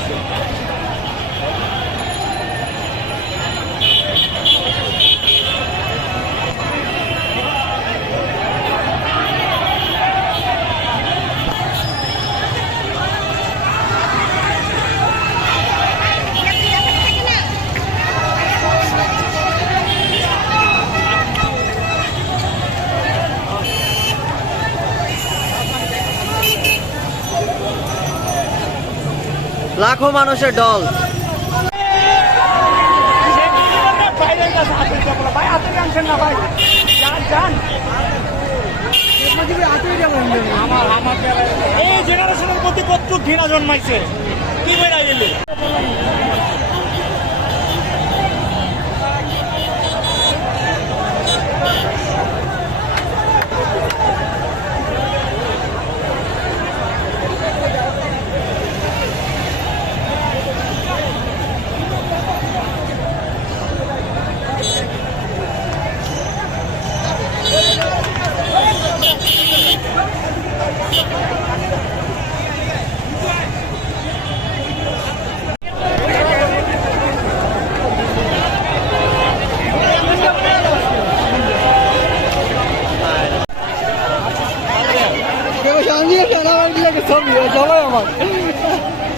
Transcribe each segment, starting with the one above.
situation. লাখো মানুষের দল। এই জেনারেশনের প্রতি কত ঘৃণা জন্মাইছে? কি বেড়া গেলে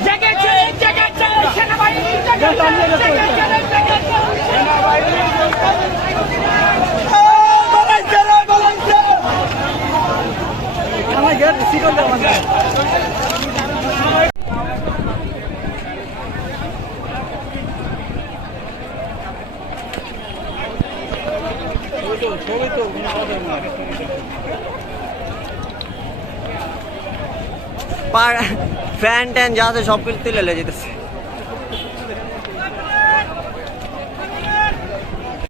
জেগেছে জেগেছে সেনাবাহিনী জেগেছে জেগেছে জেগেছে আমার গেট সিকল দেওয়া ফ্যান ট্যান যা আছে সব কিছু তুলে যেতেছে।